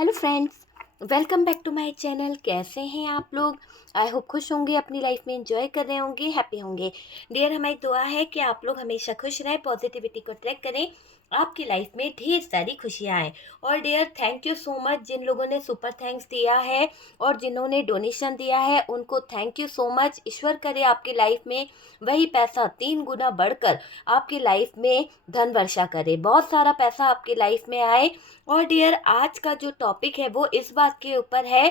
Hello friends, welcome back to my channel. कैसे हैं आप लोग? आई होप खुश होंगे, अपनी लाइफ में एंजॉय कर रहे होंगे, हैप्पी होंगे। डियर, हमारी दुआ है कि आप लोग हमेशा खुश रहें, पॉजिटिविटी को ट्रैक करें, आपकी लाइफ में ढेर सारी खुशियाँ आएँ। और dear, thank you so much जिन लोगों ने सुपर थैंक्स दिया है और जिन्होंने डोनेशन दिया है, उनको थैंक यू सो मच। ईश्वर करे आपकी लाइफ में वही पैसा 3 गुना बढ़कर आपकी लाइफ में धन वर्षा करे, बहुत सारा पैसा आपकी लाइफ में आए। और डियर, आज का जो टॉपिक है वो इस बात के ऊपर है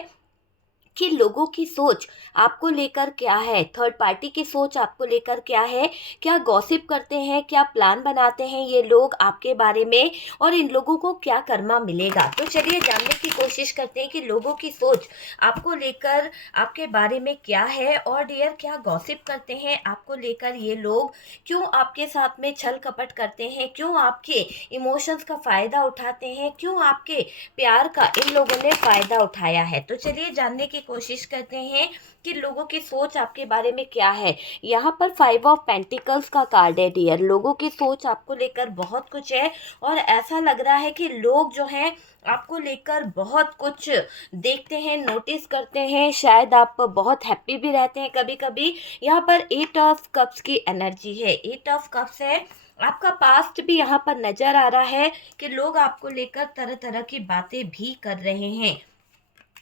कि लोगों की सोच आपको लेकर क्या है, थर्ड पार्टी की सोच आपको लेकर क्या है, क्या गॉसिप करते हैं, क्या प्लान बनाते हैं ये लोग आपके बारे में, और इन लोगों को क्या कर्मा मिलेगा। तो चलिए जानने की कोशिश करते हैं कि लोगों की सोच आपको लेकर आपके बारे में क्या है, और डियर क्या गॉसिप करते हैं आपको लेकर ये लोग, क्यों आपके साथ में छल कपट करते हैं, क्यों आपके इमोशंस का फ़ायदा उठाते हैं, क्यों आपके प्यार का इन लोगों ने फ़ायदा उठाया है। तो चलिए जानने की कोशिश करते हैं कि लोगों की सोच आपके बारे में क्या है। यहाँ पर 5 ऑफ पेंटिकल्स का कार्ड है डियर। लोगों की सोच आपको लेकर बहुत कुछ है, और ऐसा लग रहा है कि लोग जो हैं आपको लेकर बहुत कुछ देखते हैं, नोटिस करते हैं। शायद आप बहुत हैप्पी भी रहते हैं कभी कभी। यहाँ पर 8 ऑफ कप्स की एनर्जी है, 8 ऑफ कप्स है। आपका पास्ट भी यहाँ पर नजर आ रहा है कि लोग आपको लेकर तरह तरह की बातें भी कर रहे हैं।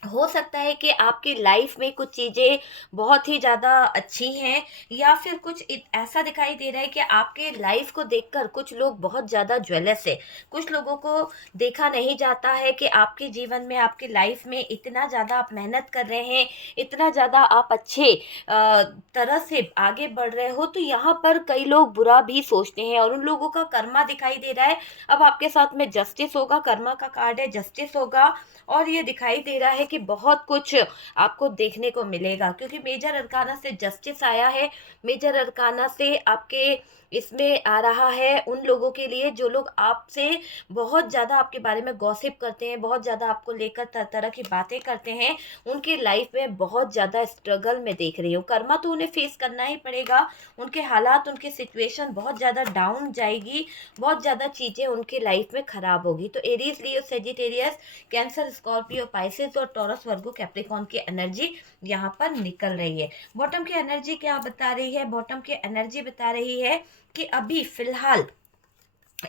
हो सकता है कि आपकी लाइफ में कुछ चीज़ें बहुत ही ज़्यादा अच्छी हैं, या फिर कुछ ऐसा दिखाई दे रहा है कि आपके लाइफ को देखकर कुछ लोग बहुत ज़्यादा ज्वेलस है। कुछ लोगों को देखा नहीं जाता है कि आपके जीवन में, आपकी लाइफ में इतना ज़्यादा आप मेहनत कर रहे हैं, इतना ज़्यादा आप अच्छे तरह से आगे बढ़ रहे हो। तो यहाँ पर कई लोग बुरा भी सोचते हैं और उन लोगों का कर्मा दिखाई दे रहा है। अब आपके साथ में जस्टिस होगा, कर्मा का कार्ड है, जस्टिस होगा। और ये दिखाई दे रहा है कि बहुत कुछ आपको देखने को मिलेगा, क्योंकि मेजर अरकाना से जस्टिस आया है। मेजर अरकाना से आपके इसमें आ रहा है उन लोगों के लिए जो लोग आपसे बहुत ज़्यादा आपके बारे में गॉसिप करते हैं, बहुत ज़्यादा आपको लेकर तरह तरह की बातें करते हैं। उनकी लाइफ में बहुत ज़्यादा स्ट्रगल में देख रही हूँ। कर्मा तो उन्हें फेस करना ही पड़ेगा। उनके हालात, उनकी सिचुएशन बहुत ज़्यादा डाउन जाएगी, बहुत ज़्यादा चीज़ें उनकी लाइफ में ख़राब होगी। तो एरीज, लियो, सेजिटेरियस, कैंसर, स्कॉर्पियो, पाइसेस और टॉरस, वर्गो, कैप्रिकॉर्न की एनर्जी यहाँ पर निकल रही है। बॉटम की एनर्जी क्या बता रही है? बॉटम की एनर्जी बता रही है कि अभी फिलहाल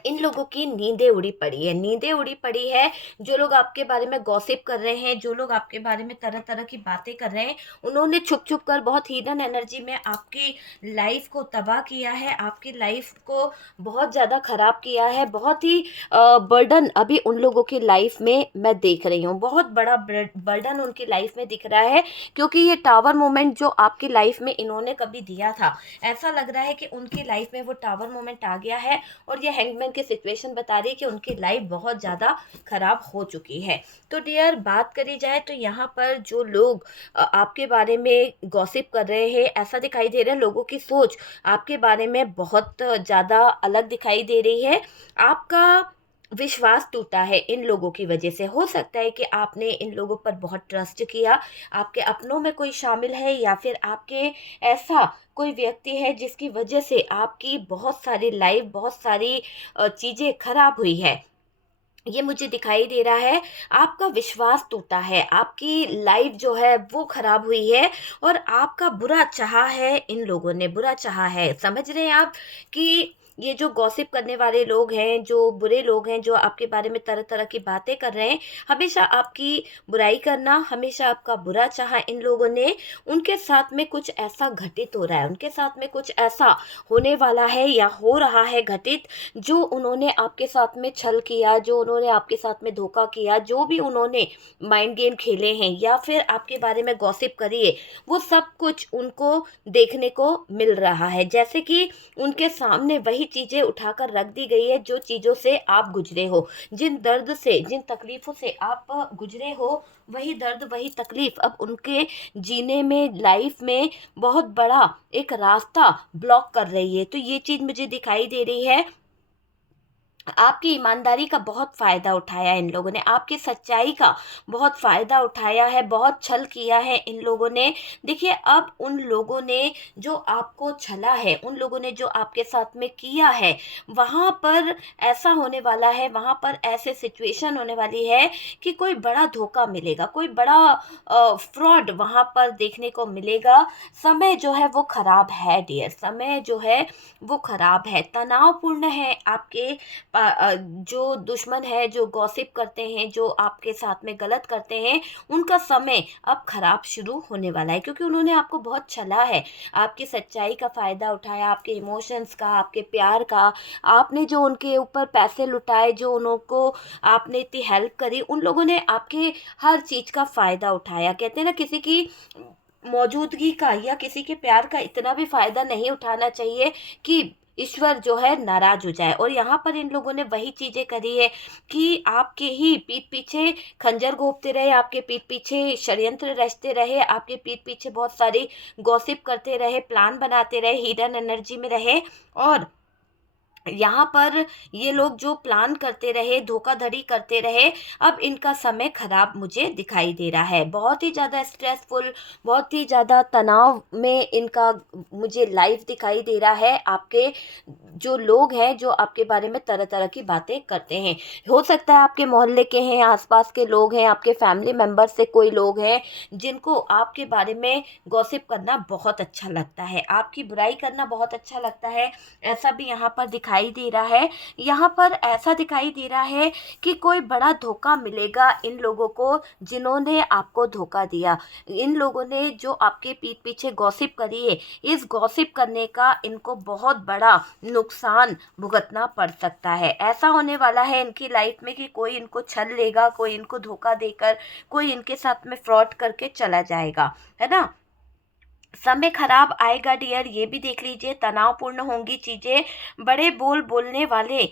इन लोगों की नींदें उड़ी पड़ी है, नींदें उड़ी पड़ी है। जो लोग आपके बारे में गॉसिप कर रहे हैं, जो लोग आपके बारे में तरह तरह की बातें कर रहे हैं, उन्होंने छुप छुप कर बहुत हिडन एनर्जी में आपकी लाइफ को तबाह किया है, आपकी लाइफ को बहुत ज़्यादा ख़राब किया है। बहुत ही बर्डन अभी उन लोगों की लाइफ में मैं देख रही हूँ, बहुत बड़ा बर्डन उनकी लाइफ में दिख रहा है, क्योंकि ये टावर मोमेंट जो आपकी लाइफ में इन्होंने कभी दिया था, ऐसा लग रहा है कि उनकी लाइफ में वो टावर मोमेंट आ गया है। और ये हैंगमैन की सिचुएशन बता रही है कि उनकी लाइफ बहुत ज़्यादा खराब हो चुकी है। तो डियर, बात करी जाए तो यहाँ पर जो लोग आपके बारे में गॉसिप कर रहे हैं, ऐसा दिखाई दे रहा है लोगों की सोच आपके बारे में बहुत ज़्यादा अलग दिखाई दे रही है। आपका विश्वास टूटा है इन लोगों की वजह से। हो सकता है कि आपने इन लोगों पर बहुत ट्रस्ट किया, आपके अपनों में कोई शामिल है, या फिर आपके ऐसा कोई व्यक्ति है जिसकी वजह से आपकी बहुत सारी लाइफ, बहुत सारी चीज़ें खराब हुई है। ये मुझे दिखाई दे रहा है आपका विश्वास टूटा है, आपकी लाइफ जो है वो खराब हुई है, और आपका बुरा चाहा है, इन लोगों ने बुरा चाहा है। समझ रहे हैं आप कि ये जो गॉसिप करने वाले लोग हैं, जो बुरे लोग हैं, जो आपके बारे में तरह तरह की बातें कर रहे हैं, हमेशा आपकी बुराई करना, हमेशा आपका बुरा चाहा इन लोगों ने, उनके साथ में कुछ ऐसा घटित हो रहा है, उनके साथ में कुछ ऐसा होने वाला है या हो रहा है घटित, जो उन्होंने आपके साथ में छल किया, जो उन्होंने आपके साथ में धोखा किया, जो भी उन्होंने माइंड गेम खेले हैं, या फिर आपके बारे में गॉसिप करी है, वो सब कुछ उनको देखने को मिल रहा है। जैसे कि उनके सामने वही चीज़ें उठाकर रख दी गई है जो चीज़ों से आप गुजरे हो, जिन दर्द से, जिन तकलीफ़ों से आप गुजरे हो, वही दर्द, वही तकलीफ़ अब उनके जीने में, लाइफ में बहुत बड़ा एक रास्ता ब्लॉक कर रही है। तो ये चीज़ मुझे दिखाई दे रही है। आपकी ईमानदारी का बहुत फ़ायदा उठाया है इन लोगों ने, आपकी सच्चाई का बहुत फ़ायदा उठाया है, बहुत छल किया है इन लोगों ने। देखिए, अब उन लोगों ने जो आपको छला है, उन लोगों ने जो आपके साथ में किया है, वहाँ पर ऐसा होने वाला है, वहाँ पर ऐसे सिचुएशन होने वाली है कि कोई बड़ा धोखा मिलेगा, कोई बड़ा फ्रॉड वहाँ पर देखने को मिलेगा। समय जो है वो ख़राब है डियर, समय जो है वो ख़राब है, तनावपूर्ण है। आपके जो दुश्मन है, जो गॉसिप करते हैं, जो आपके साथ में गलत करते हैं, उनका समय अब खराब शुरू होने वाला है, क्योंकि उन्होंने आपको बहुत छला है, आपकी सच्चाई का फ़ायदा उठाया, आपके इमोशंस का, आपके प्यार का। आपने जो उनके ऊपर पैसे लुटाए, जो उनको आपने इतनी हेल्प करी, उन लोगों ने आपके हर चीज़ का फ़ायदा उठाया। कहते हैं ना, किसी की मौजूदगी का या किसी के प्यार का इतना भी फ़ायदा नहीं उठाना चाहिए कि ईश्वर जो है नाराज़ हो जाए। और यहाँ पर इन लोगों ने वही चीज़ें करी है कि आपके ही पीठ पीछे खंजर घोंपते रहे, आपके पीठ पीछे षड्यंत्र रचते रहे, आपके पीठ पीछे बहुत सारी गॉसिप करते रहे, प्लान बनाते रहे, हिडन एनर्जी में रहे। और यहाँ पर ये लोग जो प्लान करते रहे, धोखाधड़ी करते रहे, अब इनका समय खराब मुझे दिखाई दे रहा है। बहुत ही ज़्यादा स्ट्रेसफुल, बहुत ही ज़्यादा तनाव में इनका मुझे लाइफ दिखाई दे रहा है। आपके जो लोग हैं, जो आपके बारे में तरह-तरह की बातें करते हैं। हो सकता है आपके मोहल्ले के हैं, आस-पास के लोग हैं, आपके फैमिली मेंबर्स से कोई लोग हैं, जिनको आपके बारे में गॉसिप करना बहुत अच्छा लगता है, आपकी बुराई करना बहुत अच्छा लगता है। ऐसा भी यहाँ पर दिखाई दे रहा है। यहाँ पर ऐसा दिखाई दे रहा है कि कोई बड़ा धोखा मिलेगा इन लोगों को, जिन्होंने आपको धोखा दिया। इन लोगों ने जो आपके पीठ पीछे गॉसिप करी है, इस गॉसिप करने का इनको बहुत बड़ा नुकसान भुगतना पड़ सकता है। ऐसा होने वाला है इनकी लाइफ में कि कोई इनको छल लेगा, कोई इनको धोखा देकर, कोई इनके साथ में फ्रॉड करके चला जाएगा, है ना? समय खराब आएगा डियर, ये भी देख लीजिए, तनावपूर्ण होंगी चीज़ें। बड़े बोल बोलने वाले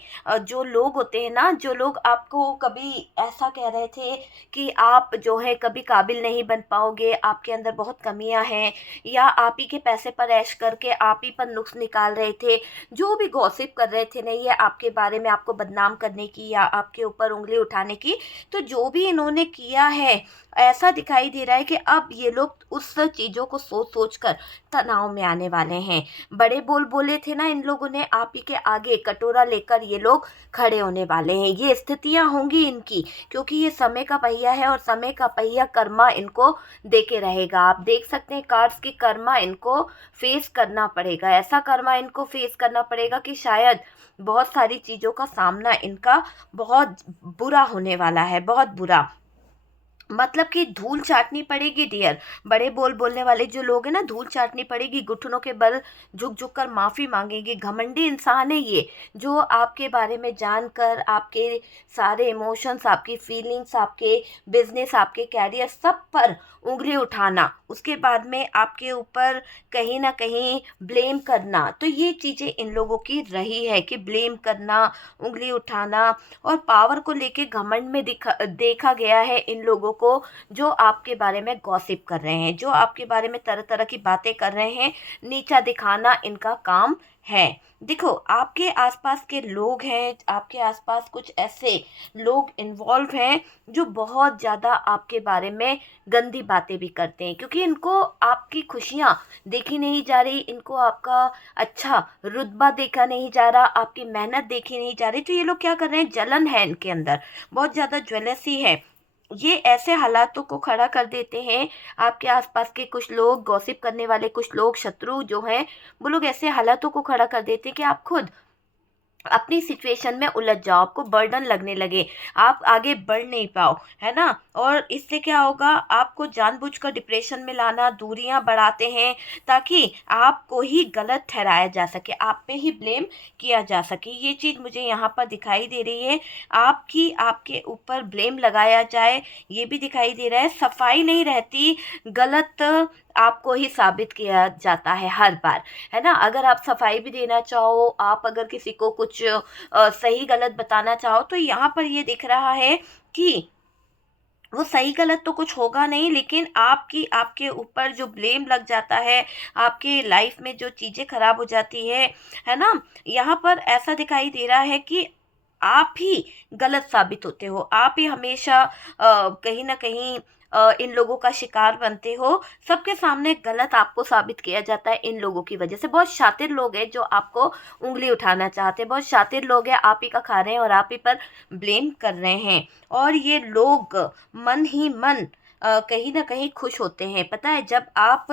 जो लोग होते हैं ना, जो लोग आपको कभी ऐसा कह रहे थे कि आप जो है कभी काबिल नहीं बन पाओगे, आपके अंदर बहुत कमियां हैं, या आप ही के पैसे पर ऐश करके आप ही पर नुक्स निकाल रहे थे, जो भी गॉसिप कर रहे थे नहीं है आपके बारे में, आपको बदनाम करने की या आपके ऊपर उंगली उठाने की, तो जो भी इन्होंने किया है, ऐसा दिखाई दे रहा है कि अब ये लोग उस चीज़ों को सोच सोच कर तनाव में आने वाले हैं। बड़े बोल बोले थे ना इन लोगों ने, आप ही के आगे कटोरा लेकर ये लोग खड़े होने वाले हैं। ये स्थितियां होंगी इनकी, क्योंकि ये समय का पहिया है और समय का पहिया कर्मा इनको देके रहेगा। आप देख सकते हैं कार्ड्स की कर्मा इनको फेस करना पड़ेगा, ऐसा कर्मा इनको फेस करना पड़ेगा कि शायद बहुत सारी चीज़ों का सामना इनका बहुत बुरा होने वाला है, बहुत बुरा। मतलब कि धूल चाटनी पड़ेगी डियर। बड़े बोल बोलने वाले जो लोग हैं ना, धूल चाटनी पड़ेगी, घुटनों के बल झुक झुक कर माफ़ी मांगेंगे। घमंडी इंसान है ये, जो आपके बारे में जानकर आपके सारे इमोशंस, आपकी फीलिंग्स, आपके बिजनेस, आपके कैरियर सब पर उंगली उठाना, उसके बाद में आपके ऊपर कहीं ना कहीं ब्लेम करना। तो ये चीज़ें इन लोगों की रही है कि ब्लेम करना, उंगली उठाना, और पावर को लेके घमंड में देखा गया है इन लोगों को, जो आपके बारे में गॉसिप कर रहे हैं, जो आपके बारे में तरह तरह की बातें कर रहे हैं, नीचा दिखाना इनका काम है। देखो, आपके आसपास के लोग हैं, आपके आसपास कुछ ऐसे लोग इन्वॉल्व हैं जो बहुत ज़्यादा आपके बारे में गंदी बातें भी करते हैं, क्योंकि इनको आपकी खुशियाँ देखी नहीं जा रही, इनको आपका अच्छा रुतबा देखा नहीं जा रहा, आपकी मेहनत देखी नहीं जा रही। तो ये लोग क्या कर रहे हैं, जलन है इनके अंदर, बहुत ज़्यादा ज्वेलसी है। ये ऐसे हालातों को खड़ा कर देते हैं, आपके आसपास के कुछ लोग, गॉसिप करने वाले कुछ लोग, शत्रु जो हैं, वो लोग ऐसे हालातों को खड़ा कर देते हैं कि आप खुद अपनी सिचुएशन में उलझ जाओ, आपको बर्डन लगने लगे, आप आगे बढ़ नहीं पाओ, है ना? और इससे क्या होगा, आपको जानबूझकर डिप्रेशन में लाना, दूरियां बढ़ाते हैं, ताकि आपको ही गलत ठहराया जा सके, आप पे ही ब्लेम किया जा सके। ये चीज़ मुझे यहाँ पर दिखाई दे रही है, आपके ऊपर ब्लेम लगाया जाए, ये भी दिखाई दे रहा है। सफाई नहीं रहती, गलत आपको ही साबित किया जाता है हर बार, है ना? अगर आप सफाई भी देना चाहो, आप अगर किसी को कुछ सही गलत बताना चाहो, तो यहाँ पर ये दिख रहा है कि वो सही गलत तो कुछ होगा नहीं, लेकिन आपके ऊपर जो ब्लेम लग जाता है, आपके लाइफ में जो चीज़ें खराब हो जाती है ना? यहाँ पर ऐसा दिखाई दे रहा है कि आप ही गलत साबित होते हो, आप ही हमेशा कहीं न कहीं इन लोगों का शिकार बनते हो। सबके सामने गलत आपको साबित किया जाता है इन लोगों की वजह से। बहुत शातिर लोग हैं जो आपको उँगली उठाना चाहते हैं, बहुत शातिर लोग हैं आप ही का खा रहे हैं और आप ही पर ब्लेम कर रहे हैं। और ये लोग मन ही मन कहीं न कहीं खुश होते हैं। पता है, जब आप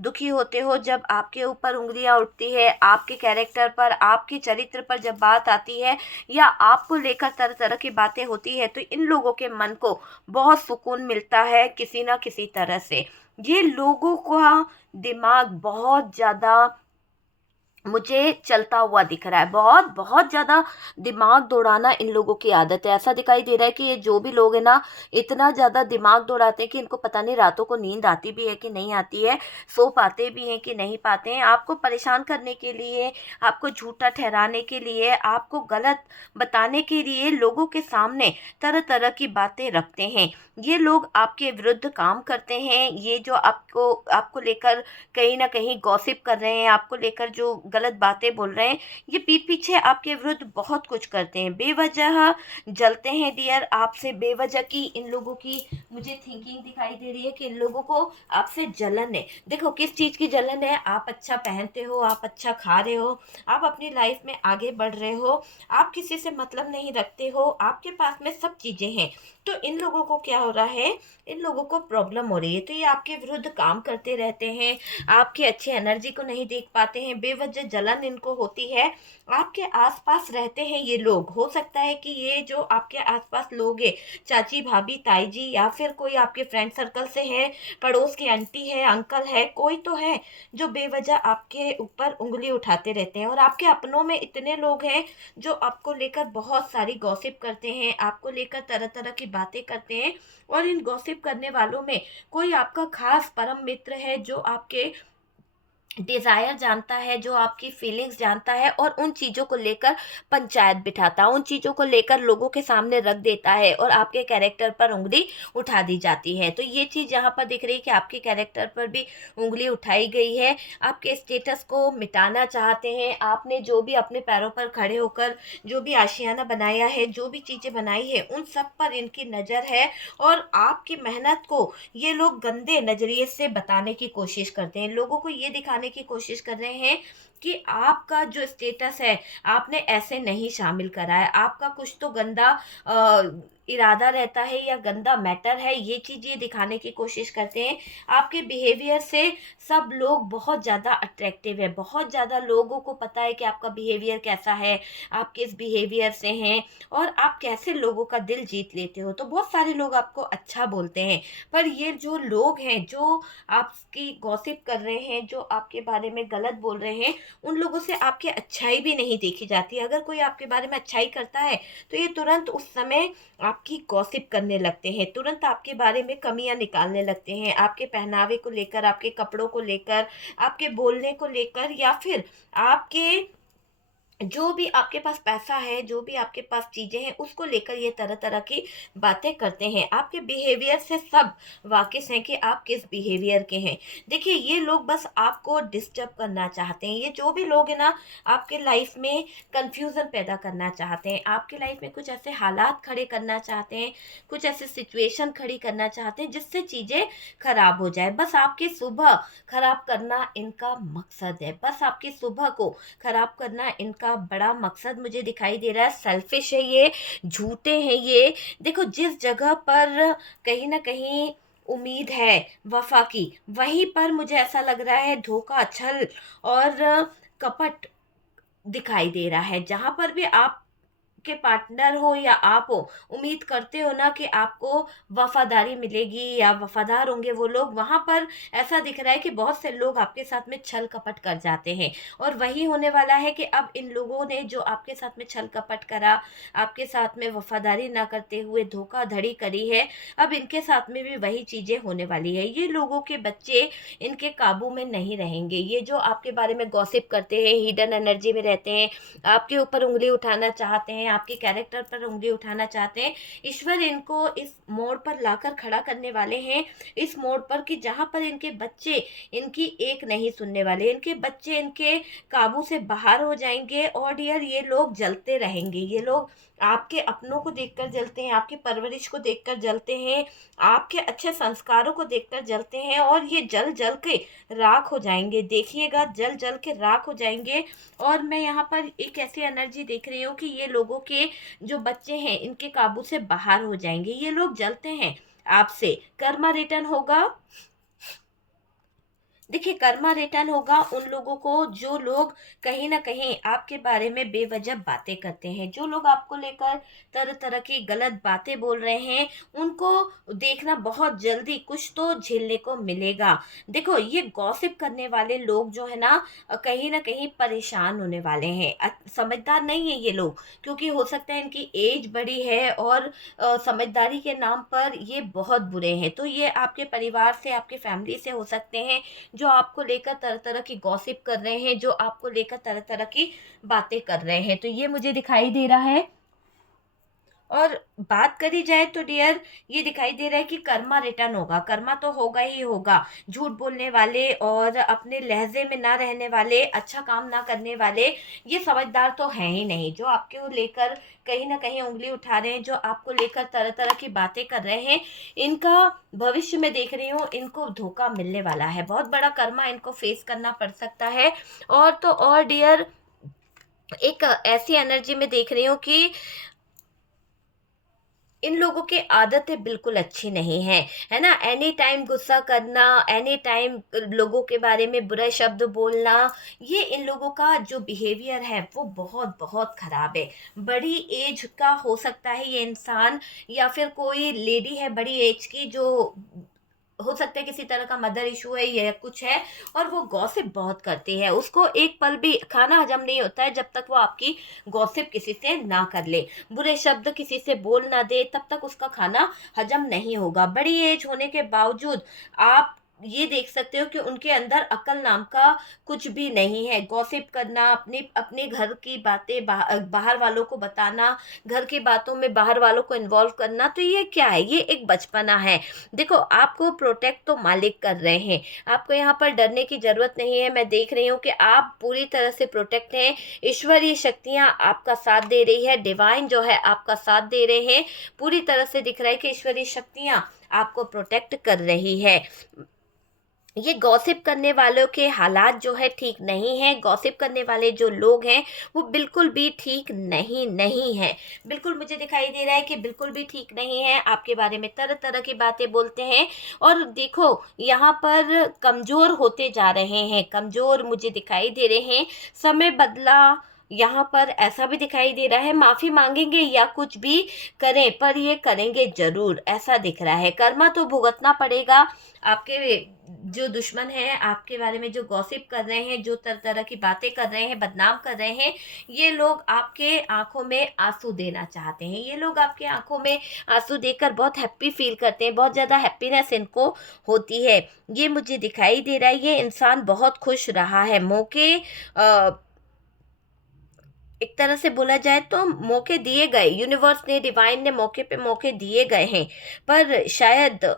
दुखी होते हो, जब आपके ऊपर उँगलियाँ उठती है, आपके कैरेक्टर पर, आपके चरित्र पर जब बात आती है या आपको लेकर तरह-तरह की बातें होती है, तो इन लोगों के मन को बहुत सुकून मिलता है किसी न किसी तरह से। ये लोगों का दिमाग बहुत ज़्यादा मुझे चलता हुआ दिख रहा है। बहुत बहुत ज़्यादा दिमाग दौड़ाना इन लोगों की आदत है। ऐसा दिखाई दे रहा है कि ये जो भी लोग हैं ना, इतना ज़्यादा दिमाग दौड़ाते हैं कि इनको पता नहीं रातों को नींद आती भी है कि नहीं आती है, सो पाते भी हैं कि नहीं पाते हैं। आपको परेशान करने के लिए, आपको झूठा ठहराने के लिए, आपको गलत बताने के लिए लोगों के सामने तरह-तरह की बातें रखते हैं। ये लोग आपके विरुद्ध काम करते हैं। ये जो आपको आपको लेकर कहीं न कहीं गॉसिप कर रहे हैं, आपको लेकर जो गलत बातें बोल रहे हैं, ये पीठ पीछे आपके विरुद्ध बहुत कुछ करते हैं। बेवजह जलते हैं डियर आपसे, बेवजह की इन लोगों की मुझे थिंकिंग दिखाई दे रही है कि इन लोगों को आपसे जलन है। देखो किस चीज़ की जलन है, आप अच्छा पहनते हो, आप अच्छा खा रहे हो, आप अपनी लाइफ में आगे बढ़ रहे हो, आप किसी से मतलब नहीं रखते हो, आपके पास में सब चीज़ें हैं। तो इन लोगों को क्या हो रहा है, इन लोगों को प्रॉब्लम हो रही है, तो ये आपके विरुद्ध काम करते रहते हैं, आपकी अच्छी एनर्जी को नहीं देख पाते हैं, बेवजह जलन इनको होती है। आपके आसपास रहते हैं ये लोग, हो सकता है कि ये जो आपके आसपास लोग हैं, चाची भाभी ताई जी, या फिर कोई आपके फ्रेंड सर्कल से है, पड़ोस की आंटी है, अंकल है, कोई तो है जो बेवजह आपके ऊपर उंगली उठाते रहते हैं। और आपके अपनों में इतने लोग हैं जो आपको लेकर बहुत सारी गॉसिप करते हैं, आपको लेकर तरह तरह की बातें करते हैं। और इन गॉसिप करने वालों में कोई आपका खास परम मित्र है जो आपके डिज़ायर जानता है, जो आपकी फीलिंग्स जानता है और उन चीज़ों को लेकर पंचायत बिठाता है, उन चीज़ों को लेकर लोगों के सामने रख देता है और आपके कैरेक्टर पर उँगली उठा दी जाती है। तो ये चीज़ यहाँ पर दिख रही है कि आपके कैरेक्टर पर भी उँगली उठाई गई है, आपके स्टेटस को मिटाना चाहते हैं। आपने जो भी अपने पैरों पर खड़े होकर जो भी आशियाना बनाया है, जो भी चीज़ें बनाई है, उन सब पर इनकी नज़र है और आपकी मेहनत को ये लोग गंदे नज़रिए से बताने की कोशिश करते हैं। लोगों को ये दिखाने की कोशिश कर रहे हैं कि आपका जो स्टेटस है, आपने ऐसे नहीं शामिल करा है, आपका कुछ तो गंदा अ, इरादा रहता है या गंदा मैटर है, ये चीज़ ये दिखाने की कोशिश करते हैं। आपके बिहेवियर से सब लोग बहुत ज़्यादा अट्रैक्टिव है, बहुत ज़्यादा लोगों को पता है कि आपका बिहेवियर कैसा है, आप किस बिहेवियर से हैं और आप कैसे लोगों का दिल जीत लेते हो। तो बहुत सारे लोग आपको अच्छा बोलते हैं, पर ये जो लोग हैं जो आपकी गॉसिप कर रहे हैं, जो आपके बारे में गलत बोल रहे हैं, उन लोगों से आपकी अच्छाई भी नहीं देखी जाती। अगर कोई आपके बारे में अच्छाई करता है तो ये तुरंत उस समय आपकी गॉसिप करने लगते हैं, तुरंत आपके बारे में कमियां निकालने लगते हैं, आपके पहनावे को लेकर, आपके कपड़ों को लेकर, आपके बोलने को लेकर, या फिर आपके जो भी आपके पास पैसा है, जो भी आपके पास चीज़ें हैं, उसको लेकर ये तरह-तरह की बातें करते हैं। आपके बिहेवियर से सब वाकिफ़ हैं कि आप किस बिहेवियर के हैं। देखिए, ये लोग बस आपको डिस्टर्ब करना चाहते हैं। ये जो भी लोग हैं ना, आपके लाइफ़ में कन्फ्यूज़न पैदा करना चाहते हैं। आपके लाइफ़ में कुछ ऐसे हालात खड़े करना चाहते हैं, कुछ ऐसे सिचुएशन खड़ी करना चाहते हैं, जिससे चीज़ें खराब हो जाए। बस आपकी सुबह खराब करना इनका मकसद है। बस आपकी सुबह को खराब करना इनका बड़ा मकसद मुझे दिखाई दे रहा है। सेल्फिश है ये, झूठे हैं ये। देखो, जिस जगह पर कहीं न कहीं उम्मीद है वफ़ा की, वहीं पर मुझे ऐसा लग रहा है धोखा, छल और कपट दिखाई दे रहा है। जहाँ पर भी आप के पार्टनर हो या आप हो, उम्मीद करते हो ना कि आपको वफ़ादारी मिलेगी या वफ़ादार होंगे वो लोग, वहाँ पर ऐसा दिख रहा है कि बहुत से लोग आपके साथ में छल-कपट कर जाते हैं। और वही होने वाला है कि अब इन लोगों ने जो आपके साथ में छल-कपट करा, आपके साथ में वफ़ादारी ना करते हुए धोखाधड़ी करी है, अब इनके साथ में भी वही चीज़ें होने वाली है। ये लोगों के बच्चे इनके काबू में नहीं रहेंगे। ये जो आपके बारे में गॉसिप करते हैं, हिडन एनर्जी में रहते हैं, आपके ऊपर उँगली उठाना चाहते हैं, आपके कैरेक्टर पर उँगली उठाना चाहते हैं, ईश्वर इनको इस मोड़ पर लाकर खड़ा करने वाले हैं, इस मोड़ पर कि जहाँ पर इनके बच्चे इनकी एक नहीं सुनने वाले, इनके बच्चे इनके काबू से बाहर हो जाएँगे और डियर ये लोग जलते रहेंगे, ये लोग आपके अपनों को देखकर जलते हैं, आपकी परवरिश को देखकर जलते हैं, आपके अच्छे संस्कारों को देखकर जलते हैं, और ये जल जल के राख हो जाएंगे। देखिएगा, जल जल के राख हो जाएंगे। और मैं यहाँ पर एक ऐसी एनर्जी देख रही हूँ कि ये लोगों के जो बच्चे हैं इनके काबू से बाहर हो जाएंगे। ये लोग जलते हैं आपसे, कर्मा रिटर्न होगा। देखिए, कर्मा रिटर्न होगा उन लोगों को जो लोग कहीं ना कहीं आपके बारे में बेवजह बातें करते हैं, जो लोग आपको लेकर तरह तरह की गलत बातें बोल रहे हैं। उनको देखना, बहुत जल्दी कुछ तो झेलने को मिलेगा। देखो, ये गॉसिप करने वाले लोग जो है कहीं ना कहीं परेशान होने वाले हैं। समझदार नहीं है ये लोग, क्योंकि हो सकता है इनकी एज बड़ी है और समझदारी के नाम पर ये बहुत बुरे हैं। तो ये आपके परिवार से, आपके फैमिली से हो सकते हैं, जो आपको लेकर तरह तरह की गॉसिप कर रहे हैं, जो आपको लेकर तरह तरह की बातें कर रहे हैं। तो ये मुझे दिखाई दे रहा है। और बात करी जाए तो डियर, ये दिखाई दे रहा है कि कर्मा रिटर्न होगा। कर्मा तो होगा ही होगा। झूठ बोलने वाले और अपने लहजे में ना रहने वाले, अच्छा काम ना करने वाले, ये समझदार तो हैं ही नहीं। जो आपके लेकर कहीं ना कहीं उंगली उठा रहे हैं, जो आपको लेकर तरह तरह की बातें कर रहे हैं, इनका भविष्य में देख रही हूँ इनको धोखा मिलने वाला है। बहुत बड़ा कर्मा इनको फेस करना पड़ सकता है। और तो और डियर, एक ऐसी एनर्जी में देख रही हूँ कि इन लोगों की आदतें बिल्कुल अच्छी नहीं है, है ना। एनी टाइम गुस्सा करना, एनी टाइम लोगों के बारे में बुरे शब्द बोलना, ये इन लोगों का जो बिहेवियर है वो बहुत बहुत खराब है। बड़ी एज का हो सकता है ये इंसान, या फिर कोई लेडी है बड़ी एज की, जो हो सकता है किसी तरह का मदर इशू है या कुछ है, और वो गॉसिप बहुत करती है। उसको एक पल भी खाना हजम नहीं होता है जब तक वो आपकी गॉसिप किसी से ना कर ले, बुरे शब्द किसी से बोल ना दे, तब तक उसका खाना हजम नहीं होगा। बड़ी एज होने के बावजूद आप ये देख सकते हो कि उनके अंदर अकल नाम का कुछ भी नहीं है। गॉसिप करना, अपने अपने घर की बातें बाहर वालों को बताना, घर की बातों में बाहर वालों को इन्वॉल्व करना, तो ये क्या है? ये एक बचपना है। देखो, आपको प्रोटेक्ट तो मालिक कर रहे हैं, आपको यहाँ पर डरने की जरूरत नहीं है। मैं देख रही हूँ कि आप पूरी तरह से प्रोटेक्ट हैं। ईश्वरीय शक्तियाँ आपका साथ दे रही है, डिवाइन जो है आपका साथ दे रहे हैं। पूरी तरह से दिख रहा है कि ईश्वरीय शक्तियाँ आपको प्रोटेक्ट कर रही है। ये गॉसिप करने वालों के हालात जो है ठीक नहीं है। गॉसिप करने वाले जो लोग हैं वो बिल्कुल भी ठीक नहीं है। बिल्कुल मुझे दिखाई दे रहा है कि बिल्कुल भी ठीक नहीं है। आपके बारे में तरह तरह की बातें बोलते हैं। और देखो, यहाँ पर कमज़ोर होते जा रहे हैं, कमज़ोर मुझे दिखाई दे रहे हैं। समय बदला, यहाँ पर ऐसा भी दिखाई दे रहा है। माफ़ी मांगेंगे या कुछ भी करें, पर ये करेंगे ज़रूर, ऐसा दिख रहा है। कर्मा तो भुगतना पड़ेगा। आपके जो दुश्मन हैं, आपके बारे में जो गॉसिप कर रहे हैं, जो तरह तरह की बातें कर रहे हैं, बदनाम कर रहे हैं, ये लोग आपके आंखों में आंसू देना चाहते हैं। ये लोग आपके आंखों में आंसू देकर बहुत हैप्पी फील करते हैं, बहुत ज़्यादा हैप्पीनेस इनको होती है। ये मुझे दिखाई दे रहा है। ये इंसान बहुत खुश रहा है। मौके एक तरह से बोला जाए तो मौके दिए गए, यूनिवर्स ने, डिवाइन ने मौके पे मौके दिए गए हैं, पर शायद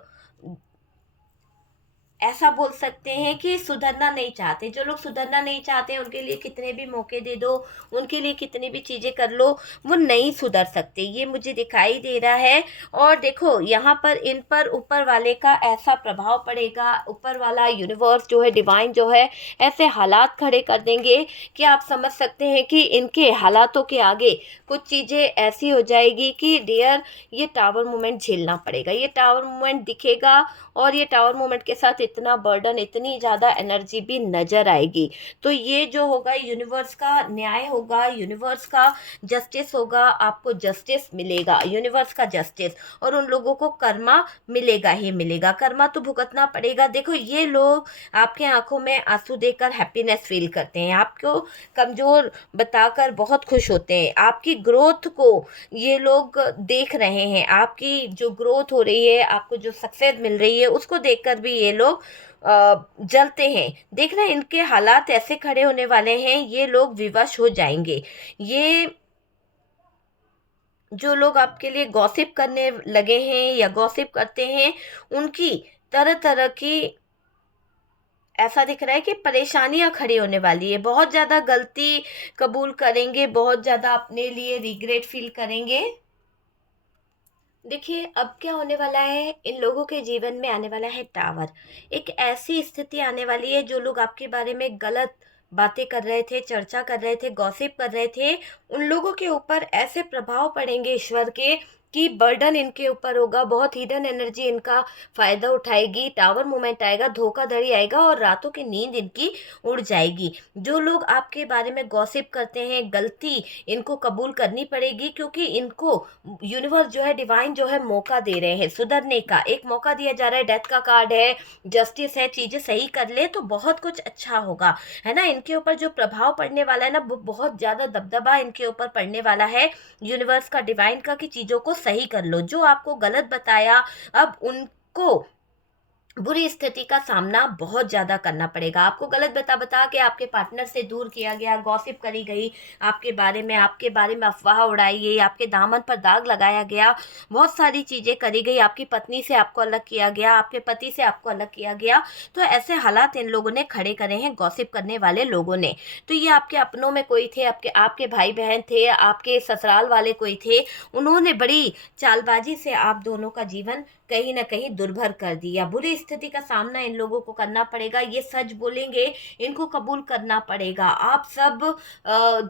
ऐसा बोल सकते हैं कि सुधरना नहीं चाहते। जो लोग सुधरना नहीं चाहते हैं उनके लिए कितने भी मौके दे दो, उनके लिए कितनी भी चीज़ें कर लो, वो नहीं सुधर सकते। ये मुझे दिखाई दे रहा है। और देखो, यहाँ पर इन पर ऊपर वाले का ऐसा प्रभाव पड़ेगा, ऊपर वाला यूनिवर्स जो है, डिवाइन जो है, ऐसे हालात खड़े कर देंगे कि आप समझ सकते हैं कि इनके हालातों के आगे कुछ चीज़ें ऐसी हो जाएगी कि डियर, ये टावर मूवमेंट झेलना पड़ेगा। ये टावर मूवमेंट दिखेगा, और ये टावर मूवमेंट के साथ इतना बर्डन, इतनी ज़्यादा एनर्जी भी नज़र आएगी। तो ये जो होगा, यूनिवर्स का न्याय होगा, यूनिवर्स का जस्टिस होगा। आपको जस्टिस मिलेगा, यूनिवर्स का जस्टिस, और उन लोगों को कर्मा मिलेगा ही मिलेगा। कर्मा तो भुगतना पड़ेगा। देखो, ये लोग आपके आंखों में आंसू देकर हैप्पीनेस फील करते हैं, आपको कमज़ोर बताकर बहुत खुश होते हैं। आपकी ग्रोथ को ये लोग देख रहे हैं, आपकी जो ग्रोथ हो रही है, आपको जो सक्सेस मिल रही है, उसको देखकर भी ये लोग जलते हैं। देख रहे हैं, इनके हालात ऐसे खड़े होने वाले हैं, ये लोग विवश हो जाएंगे। ये जो लोग आपके लिए गॉसिप करने लगे हैं या गॉसिप करते हैं, उनकी तरह तरह की ऐसा दिख रहा है कि परेशानियां खड़ी होने वाली है, बहुत ज़्यादा गलती कबूल करेंगे, बहुत ज़्यादा अपने लिए रिग्रेट फील करेंगे। देखिए, अब क्या होने वाला है, इन लोगों के जीवन में आने वाला है टावर। एक ऐसी स्थिति आने वाली है, जो लोग आपके बारे में गलत बातें कर रहे थे, चर्चा कर रहे थे, गॉसिप कर रहे थे, उन लोगों के ऊपर ऐसे प्रभाव पड़ेंगे ईश्वर के कि बर्डन इनके ऊपर होगा, बहुत हिडन एनर्जी इनका फ़ायदा उठाएगी, टावर मोमेंट आएगा, धोखाधड़ी आएगा और रातों की नींद इनकी उड़ जाएगी। जो लोग आपके बारे में गॉसिप करते हैं, गलती इनको कबूल करनी पड़ेगी, क्योंकि इनको यूनिवर्स जो है, डिवाइन जो है, मौका दे रहे हैं सुधरने का। एक मौका दिया जा रहा है, डेथ का कार्ड है, जस्टिस है, चीज़ें सही कर ले तो बहुत कुछ अच्छा होगा, है ना। इनके ऊपर जो प्रभाव पड़ने वाला है ना, वो बहुत ज़्यादा दबदबा इनके ऊपर पड़ने वाला है यूनिवर्स का, डिवाइन का, कि चीज़ों को सही कर लो। जो आपको गलत बताया, अब उनको बुरी स्थिति का सामना बहुत ज़्यादा करना पड़ेगा। आपको गलत बता बता के आपके पार्टनर से दूर किया गया, गॉसिप करी गई आपके बारे में अफ़वाह उड़ाई गई, आपके दामन पर दाग लगाया गया, बहुत सारी चीज़ें करी गई, आपकी पत्नी से आपको अलग किया गया, आपके पति से आपको अलग किया गया। तो ऐसे हालात इन लोगों ने खड़े करे हैं, गॉसिप करने वाले लोगों ने। तो ये आपके अपनों में कोई थे, आपके आपके भाई बहन थे, आपके ससुराल वाले कोई थे, उन्होंने बड़ी चालबाजी से आप दोनों का जीवन कहीं ना कहीं दुर्भर कर दिया। बुरी स्थिति का सामना इन लोगों को करना पड़ेगा, ये सच बोलेंगे, इनको कबूल करना पड़ेगा। आप सब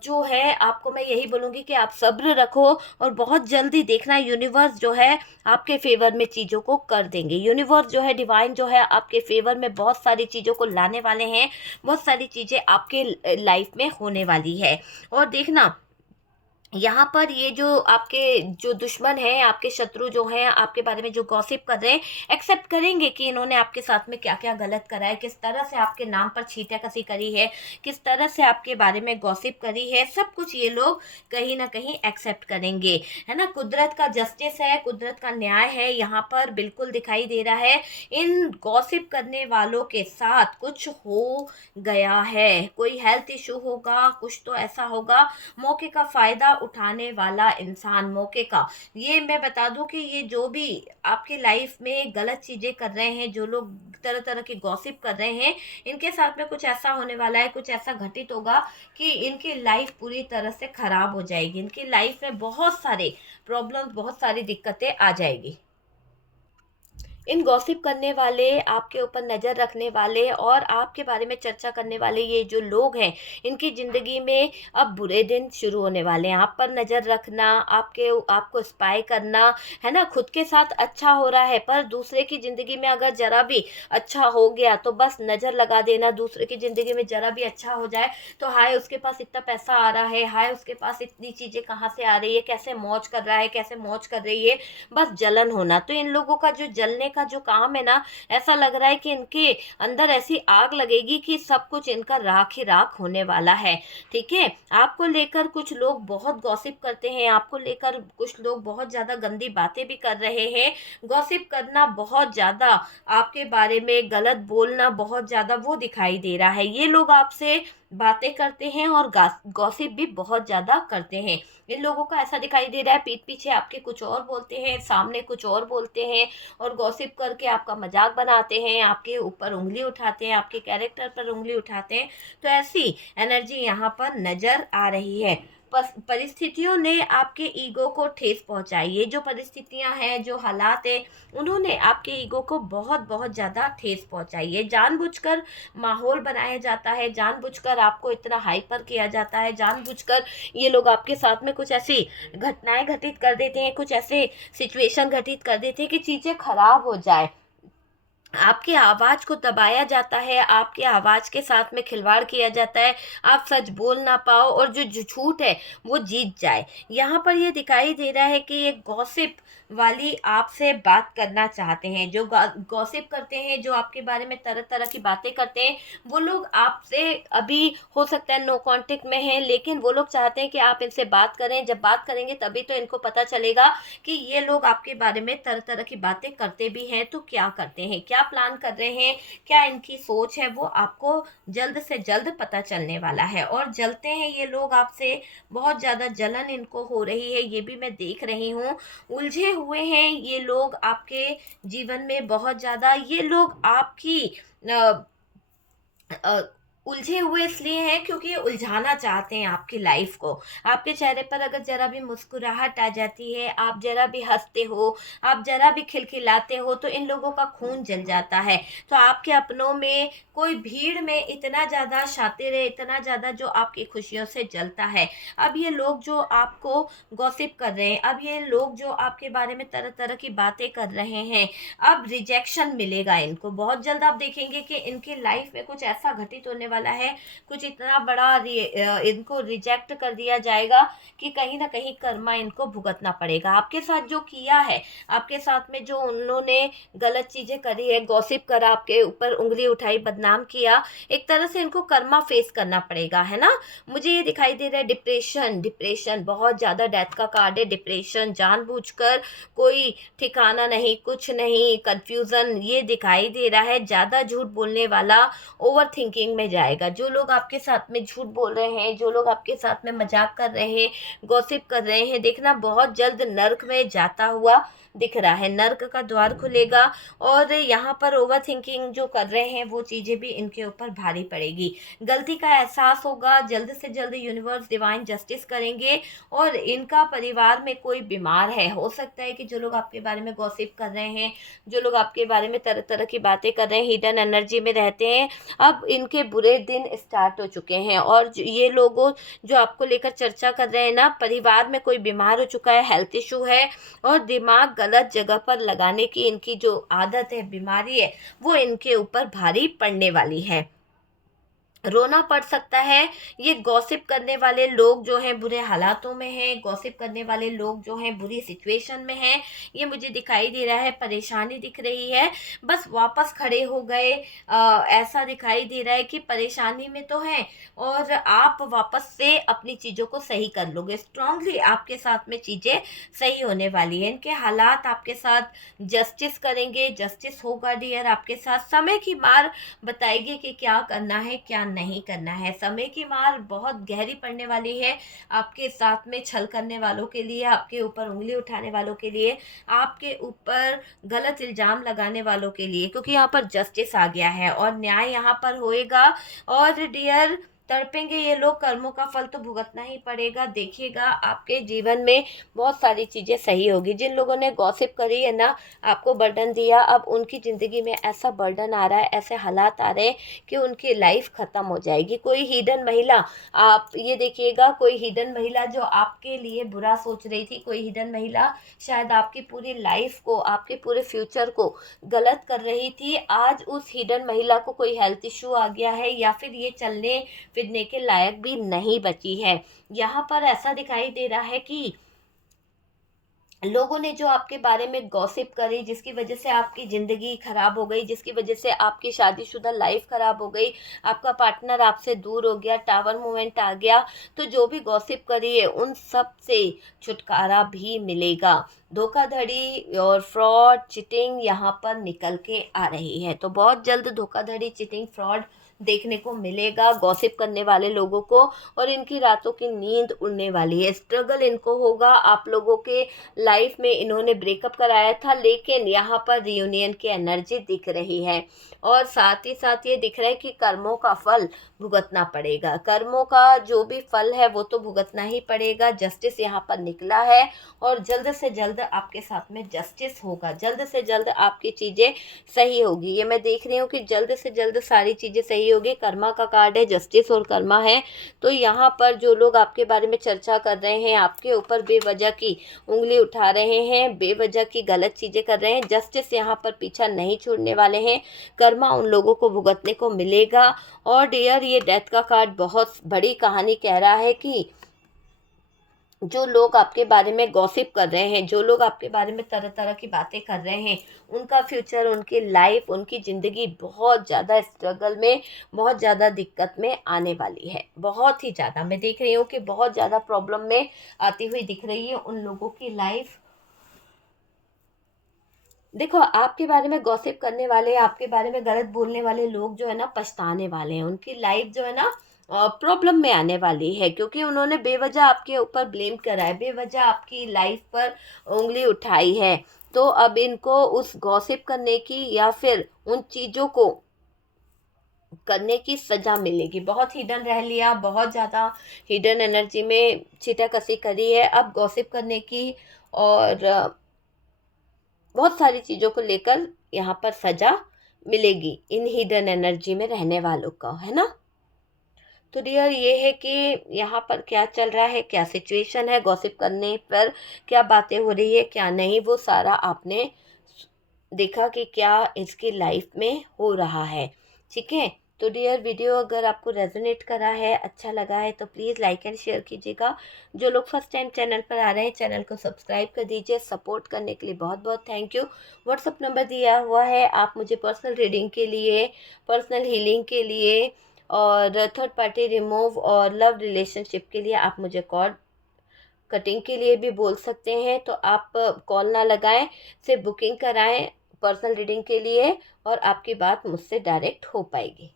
जो है, आपको मैं यही बोलूँगी कि आप सब्र रखो और बहुत जल्दी देखना, यूनिवर्स जो है आपके फेवर में चीज़ों को कर देंगे। यूनिवर्स जो है, डिवाइन जो है, आपके फेवर में बहुत सारी चीज़ों को लाने वाले हैं, बहुत सारी चीज़ें आपके लाइफ में होने वाली है। और देखना, यहाँ पर ये जो आपके जो दुश्मन हैं, आपके शत्रु जो हैं, आपके बारे में जो गॉसिप कर रहे हैं, एक्सेप्ट करेंगे कि इन्होंने आपके साथ में क्या क्या गलत करा है, किस तरह से आपके नाम पर छींटाकसी करी है, किस तरह से आपके बारे में गॉसिप करी है, सब कुछ ये लोग कहीं ना कहीं एक्सेप्ट करेंगे, है ना। कुदरत का जस्टिस है, कुदरत का न्याय है, यहाँ पर बिल्कुल दिखाई दे रहा है। इन गॉसिप करने वालों के साथ कुछ हो गया है, कोई हेल्थ इशू होगा, कुछ तो ऐसा होगा। मौके का फ़ायदा उठाने वाला इंसान, मौके का, ये मैं बता दूं कि ये जो भी आपकी लाइफ में गलत चीज़ें कर रहे हैं, जो लोग तरह तरह की गॉसिप कर रहे हैं, इनके साथ में कुछ ऐसा होने वाला है, कुछ ऐसा घटित होगा कि इनकी लाइफ पूरी तरह से ख़राब हो जाएगी। इनकी लाइफ में बहुत सारे प्रॉब्लम्स, बहुत सारी दिक्कतें आ जाएगी। इन गॉसिप करने वाले, आपके ऊपर नज़र रखने वाले और आपके बारे में चर्चा करने वाले ये जो लोग हैं, इनकी ज़िंदगी में अब बुरे दिन शुरू होने वाले हैं। आप पर नज़र रखना, आपको स्पाई करना, है ना। खुद के साथ अच्छा हो रहा है, पर दूसरे की ज़िंदगी में अगर ज़रा भी अच्छा हो गया तो बस नज़र लगा देना। दूसरे की ज़िंदगी में ज़रा भी अच्छा हो जाए तो हाय उसके पास इतना पैसा आ रहा है, हाय उसके पास इतनी चीज़ें कहाँ से आ रही है, कैसे मौज कर रहा है, कैसे मौज कर रही है, बस जलन होना। तो इन लोगों का जो जलने का जो काम है ना, ऐसा लग रहा है कि इनके अंदर ऐसी आग लगेगी कि सब कुछ इनका राख ही राख होने वाला है। ठीक है, आपको लेकर कुछ लोग बहुत गॉसिप करते हैं, आपको लेकर कुछ लोग बहुत ज़्यादा गंदी बातें भी कर रहे हैं। गॉसिप करना बहुत ज़्यादा, आपके बारे में गलत बोलना बहुत ज़्यादा वो दिखाई दे रहा है। ये लोग आपसे बातें करते हैं और गॉसिप भी बहुत ज़्यादा करते हैं। इन लोगों का ऐसा दिखाई दे रहा है, पीठ पीछे आपके कुछ और बोलते हैं, सामने कुछ और बोलते हैं और गॉसिप करके आपका मजाक बनाते हैं, आपके ऊपर उंगली उठाते हैं, आपके कैरेक्टर पर उंगली उठाते हैं। तो ऐसी एनर्जी यहाँ पर नज़र आ रही है। परिस्थितियों ने आपके ईगो को ठेस पहुंचाई। ये जो परिस्थितियां हैं, जो हालात है, उन्होंने आपके ईगो को बहुत बहुत ज़्यादा ठेस पहुंचाई है। जानबूझकर माहौल बनाया जाता है, जानबूझकर आपको इतना हाइपर किया जाता है, जानबूझकर ये लोग आपके साथ में कुछ ऐसी घटनाएं घटित कर देते हैं, कुछ ऐसे सिचुएशन घटित कर देते हैं कि चीज़ें खराब हो जाए। आपकी आवाज़ को दबाया जाता है, आपकी आवाज़ के साथ में खिलवाड़ किया जाता है, आप सच बोल ना पाओ और जो झूठ है वो जीत जाए। यहाँ पर ये दिखाई दे रहा है कि ये गॉसिप वाली आपसे बात करना चाहते हैं, जो गॉसिप करते हैं, जो आपके बारे में तरह तरह की बातें करते हैं, वो लोग आपसे अभी हो सकता है नो कांटेक्ट में हैं, लेकिन वो लोग चाहते हैं कि आप इनसे बात करें। जब बात करेंगे तभी तो इनको पता चलेगा कि ये लोग आपके बारे में तरह तरह की बातें करते भी हैं तो क्या करते हैं, क्या प्लान कर रहे हैं, क्या इनकी सोच है, वो आपको जल्द से जल्द पता चलने वाला है। और जलते हैं ये लोग आपसे, बहुत ज़्यादा जलन इनको हो रही है, ये भी मैं देख रही हूँ। उलझे हुए हैं ये लोग आपके जीवन में बहुत ज़्यादा। ये लोग आपकी अ, उलझे हुए इसलिए हैं क्योंकि ये उलझाना चाहते हैं आपकी लाइफ को। आपके चेहरे पर अगर ज़रा भी मुस्कुराहट आ जाती है, आप ज़रा भी हँसते हो, आप ज़रा भी खिलखिलाते हो, तो इन लोगों का खून जल जाता है। तो आपके अपनों में कोई भीड़ में इतना ज़्यादा शातिर है, इतना ज़्यादा जो आपकी खुशियों से जलता है। अब ये लोग जो आपको गॉसिप कर रहे हैं, अब ये लोग जो आपके बारे में तरह-तरह की बातें कर रहे हैं, अब रिजेक्शन मिलेगा इनको। बहुत जल्द आप देखेंगे कि इनकी लाइफ में कुछ ऐसा घटित होने वाला है, कुछ इतना बड़ा इनको रिजेक्ट कर दिया जाएगा कि कहीं न कहीं कर्मा इनको भुगतना पड़ेगा। आपके साथ जो किया है, आपके साथ में जो उन्होंने गलत चीज़ें करी है, गॉसिप करा, आपके ऊपर उँगली उठाई, बदनाम किया, एक तरह से इनको कर्मा फेस करना पड़ेगा, है ना? मुझे ये दिखाई दे रहा है डिप्रेशन, डिप्रेशन बहुत ज़्यादा डेथ का कार्ड है, डिप्रेशन जानबूझकर कोई ठिकाना नहीं, कुछ नहीं, कन्फ्यूज़न ये दिखाई दे रहा है। ज़्यादा झूठ बोलने वाला ओवरथिंकिंग में जाएगा। जो लोग आपके साथ में झूठ बोल रहे हैं, जो लोग आपके साथ में मज़ाक कर रहे हैं, गॉसिप कर रहे हैं, देखना बहुत जल्द नर्क में जाता हुआ दिख रहा है। नर्क का द्वार खुलेगा और यहाँ पर ओवरथिंकिंग जो कर रहे हैं, वो चीज़ें भी इनके ऊपर भारी पड़ेगी। गलती का एहसास होगा, जल्द से जल्द यूनिवर्स डिवाइन जस्टिस करेंगे और इनका परिवार में कोई बीमार है। हो सकता है कि जो लोग आपके बारे में गॉसिप कर रहे हैं, जो लोग आपके बारे में तरह-तरह की बातें कर रहे हैं, हिडन एनर्जी में रहते हैं, अब इनके बुरे दिन स्टार्ट हो चुके हैं और ये लोगों जो आपको लेकर चर्चा कर रहे हैं ना, परिवार में कोई बीमार हो चुका है, हेल्थ इश्यू है और दिमाग गलत जगह पर लगाने की इनकी जो आदत है, बीमारी है, वो इनके ऊपर भारी पड़ने वाली है। रोना पड़ सकता है। ये गॉसिप करने वाले लोग जो हैं बुरे हालातों में हैं, गॉसिप करने वाले लोग जो हैं बुरी सिचुएशन में हैं, ये मुझे दिखाई दे रहा है, परेशानी दिख रही है, बस वापस खड़े हो गए। ऐसा दिखाई दे रहा है कि परेशानी में तो हैं और आप वापस से अपनी चीज़ों को सही कर लोगे। स्ट्रांगली आपके साथ में चीज़ें सही होने वाली हैं। इनके हालात आपके साथ जस्टिस करेंगे, जस्टिस होगा डियर आपके साथ। समय की मार बताएगी कि क्या करना है, क्या नहीं करना है। समय की मार बहुत गहरी पड़ने वाली है आपके साथ में छल करने वालों के लिए, आपके ऊपर उँगली उठाने वालों के लिए, आपके ऊपर गलत इल्ज़ाम लगाने वालों के लिए, क्योंकि यहाँ पर जस्टिस आ गया है और न्याय यहाँ पर होएगा। और डियर तड़पेंगे ये लोग, कर्मों का फल तो भुगतना ही पड़ेगा। देखिएगा आपके जीवन में बहुत सारी चीज़ें सही होगी। जिन लोगों ने गॉसिप करी है ना, आपको बर्डन दिया, अब उनकी ज़िंदगी में ऐसा बर्डन आ रहा है, ऐसे हालात आ रहे हैं कि उनकी लाइफ ख़त्म हो जाएगी। कोई हिडन महिला, आप ये देखिएगा, कोई हिडन महिला जो आपके लिए बुरा सोच रही थी, कोई हिडन महिला शायद आपकी पूरी लाइफ को, आपके पूरे फ्यूचर को गलत कर रही थी, आज उस हिडन महिला को कोई हेल्थ इश्यू आ गया है या फिर ये चलने फिरने के लायक भी नहीं बची है। यहाँ पर ऐसा दिखाई दे रहा है कि लोगों ने जो आपके बारे में गॉसिप करी, जिसकी वजह से आपकी ज़िंदगी खराब हो गई, जिसकी वजह से आपकी शादीशुदा लाइफ खराब हो गई, आपका पार्टनर आपसे दूर हो गया, टावर मूवमेंट आ गया, तो जो भी गॉसिप करी है उन सब से छुटकारा भी मिलेगा। धोखाधड़ी और फ्रॉड, चीटिंग यहाँ पर निकल के आ रही है, तो बहुत जल्द धोखाधड़ी, चीटिंग, फ्रॉड देखने को मिलेगा गॉसिप करने वाले लोगों को और इनकी रातों की नींद उड़ने वाली है। स्ट्रगल इनको होगा। आप लोगों के लाइफ में इन्होंने ब्रेकअप कराया था, लेकिन यहाँ पर रियूनियन की एनर्जी दिख रही है और साथ ही साथ ये दिख रहा है कि कर्मों का फल भुगतना पड़ेगा। कर्मों का जो भी फल है वो तो भुगतना ही पड़ेगा। जस्टिस यहाँ पर निकला है और जल्द से जल्द आपके साथ में जस्टिस होगा, जल्द से जल्द आपकी चीज़ें सही होगी। ये मैं देख रही हूँ कि जल्द से जल्द सारी चीज़ें सही होगी। कर्मा का कार्ड है, जस्टिस और कर्मा है। तो यहाँ पर जो लोग आपके बारे में चर्चा कर रहे हैं, आपके ऊपर बेवजह की उंगली उठा रहे हैं, बेवजह की गलत चीज़ें कर रहे हैं, जस्टिस यहाँ पर पीछा नहीं छोड़ने वाले हैं। कर्मा उन लोगों को भुगतने को मिलेगा। और डियर, ये डेथ का कार्ड बहुत बड़ी कहानी कह रहा है कि जो लोग आपके बारे में गॉसिप कर रहे हैं, जो लोग आपके बारे में तरह तरह की बातें कर रहे हैं, उनका फ्यूचर, उनकी लाइफ, उनकी ज़िंदगी बहुत ज़्यादा स्ट्रगल में, बहुत ज़्यादा दिक्कत में आने वाली है। बहुत ही ज़्यादा मैं देख रही हूँ कि बहुत ज़्यादा प्रॉब्लम में आती हुई दिख रही है उन लोगों की लाइफ। देखो, आपके बारे में गॉसिप करने वाले, आपके बारे में गलत बोलने वाले लोग जो है ना, पछताने वाले हैं। उनकी लाइफ जो है ना प्रॉब्लम में आने वाली है, क्योंकि उन्होंने बेवजह आपके ऊपर ब्लेम करा है, बेवजह आपकी लाइफ पर उंगली उठाई है। तो अब इनको उस गॉसिप करने की या फिर उन चीज़ों को करने की सज़ा मिलेगी। बहुत हिडन रह लिया, बहुत ज़्यादा हिडन एनर्जी में छीटाकशी करी है, अब गॉसिप करने की और बहुत सारी चीज़ों को लेकर यहाँ पर सज़ा मिलेगी इन हिडन एनर्जी में रहने वालों को, है ना। तो डियर ये है कि यहाँ पर क्या चल रहा है, क्या सिचुएशन है, गॉसिप करने पर क्या बातें हो रही है, क्या नहीं, वो सारा आपने देखा कि क्या इसकी लाइफ में हो रहा है। ठीक है, तो डियर वीडियो अगर आपको रेजोनेट करा है, अच्छा लगा है, तो प्लीज़ लाइक एंड शेयर कीजिएगा। जो लोग फर्स्ट टाइम चैनल पर आ रहे हैं, चैनल को सब्सक्राइब कर दीजिए। सपोर्ट करने के लिए बहुत बहुत थैंक यू। व्हाट्सअप नंबर दिया हुआ है, आप मुझे पर्सनल रीडिंग के लिए, पर्सनल हीलिंग के लिए और थर्ड पार्टी रिमूव और लव रिलेशनशिप के लिए आप मुझे कॉल कटिंग के लिए भी बोल सकते हैं। तो आप कॉल ना लगाएं, सिर्फ बुकिंग कराएं पर्सनल रीडिंग के लिए और आपकी बात मुझसे डायरेक्ट हो पाएगी।